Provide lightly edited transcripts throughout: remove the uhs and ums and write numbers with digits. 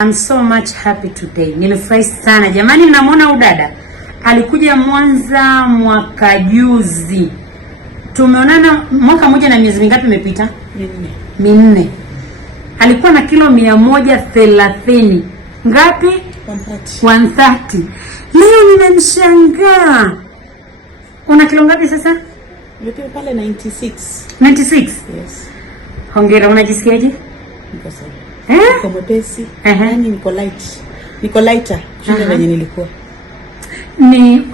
I'm so much happy today. Nimefurahi sana. Jamani, mnamwona udada? Alikuja Mwanza mwaka juzi. Tumeonana mwaka mmoja na miezi mingapi imepita? Minne. Alikuwa na kilo 130. Ngapi? 130. Leo nimemshangaa. Una kilo ngapi sasa? Niko pale 96. 96? Yes. Hongera, unajisikiaje? Niko sawa. Niko mwepesi. Yaani niko light. Niko lighter kushinda venye nilikuwa. Ni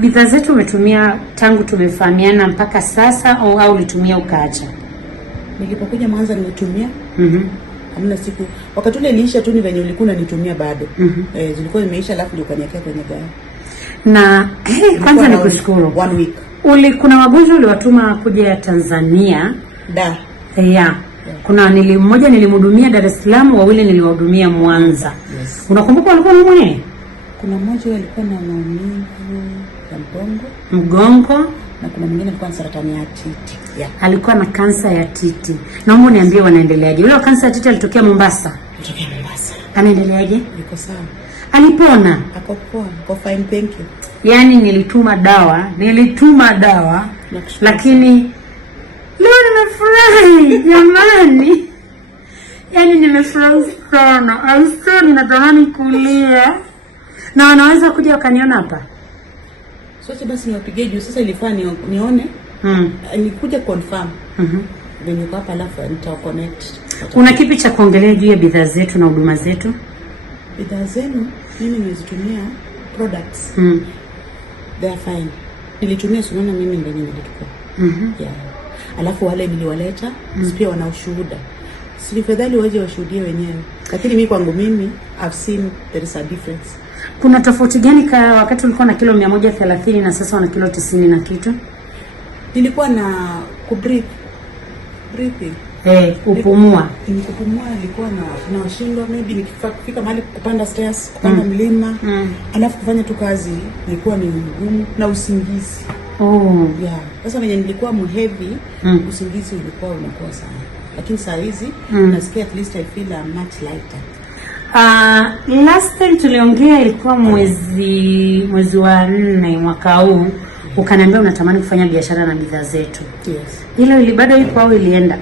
bidhaa zetu umetumia tangu tumefahamiana mpaka sasa au ulitumia ukaacha? Nilipokuja Mwanza nilitumia. Hamna siku. Wakati ule iliisha tu ni venye ulikuwa unanitumia bado. Zilikuwa imeisha alafu ndio ukaniwekea kwenye gari. Na kwanza nikushukuru. 1 week. Kuna wagonjwa uliwatuma kuja Tanzania. Da. Yeah. Kuna mmoja nilimhudumia Dar es Salaam, wawili niliwahudumia Mwanza. Yes. Unakumbuka walikuwa na nini? Kuna mmoja alikuwa na maumivu ya mgongo na kuna mwingine alikuwa na saratani ya titi. Yeah. Alikuwa na kansa ya titi. Naomba niambie wanaendeleaje? Yule kansa ya titi alitokea Mombasa. Alitokea Mombasa. Anaendeleaje? Yuko sawa. Alipona? Akapoa. Kwa fine, thank you. Yaani nilituma dawa lakini leo nimefurahi jamani. Yaani nimefurahi sana. Aisto ninatamani kulia. Na wanaweza kuja wakaniona hapa. Sote basi niwapigie juu sasa ilifaa nione. Nikuja confirm. Venye kwa hapa alafu nitawaconnect. Una kipi cha kuongelea juu ya bidhaa zetu na huduma zetu? Bidhaa zenu mimi nimezitumia products. They are fine. Nilitumia sunana mimi ndio nilikuwa. Yeah. Alafu wale niliwaleta pia wana ushuhuda. Silifadhali waje washuhudie wenyewe. Lakini mimi kwangu mimi I've seen there is a difference. Kuna tofauti gani wakati ulikuwa na kilo 130 na sasa una kilo 90 na kitu? Nilikuwa na breathing. Kupumua. Nikipumua nilikuwa na washindwa, maybe nikifika mahali kupanda stairs, kupanda mlima, alafu kufanya tu kazi nilikuwa ni ngumu na usingizi. Yeah. Sasa venye nilikuwa heavy, usingizi ulikuwa unakuwa sana. Lakini saa hizi nasikia at least I feel much lighter. Last time tuliongea ilikuwa mwezi wa 4 mwaka huu. Ukaniambia unatamani kufanya biashara na bidhaa zetu. Yes. Hilo bado iko au ilienda?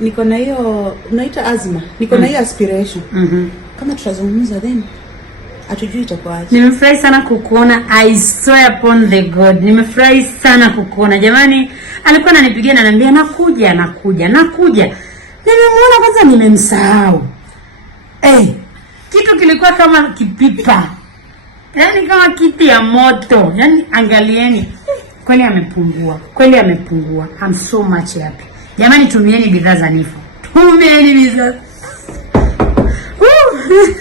Niko na hiyo unaita azma. Niko na hiyo aspiration. Kama tutazungumza then atujui itakuwaje. Nimefurahi sana kukuona. I swear upon the God. Nimefurahi sana kukuona. Jamani, alikuwa ananipigia na ananiambia nakuja. Nimemuona kwanza nimemsahau. Kitu kilikuwa kama kipipa. Yaani kama kiti ya moto. Yaani angalieni. Kweli amepungua. I'm so much happy. Jamani, tumieni bidhaa za Nifo.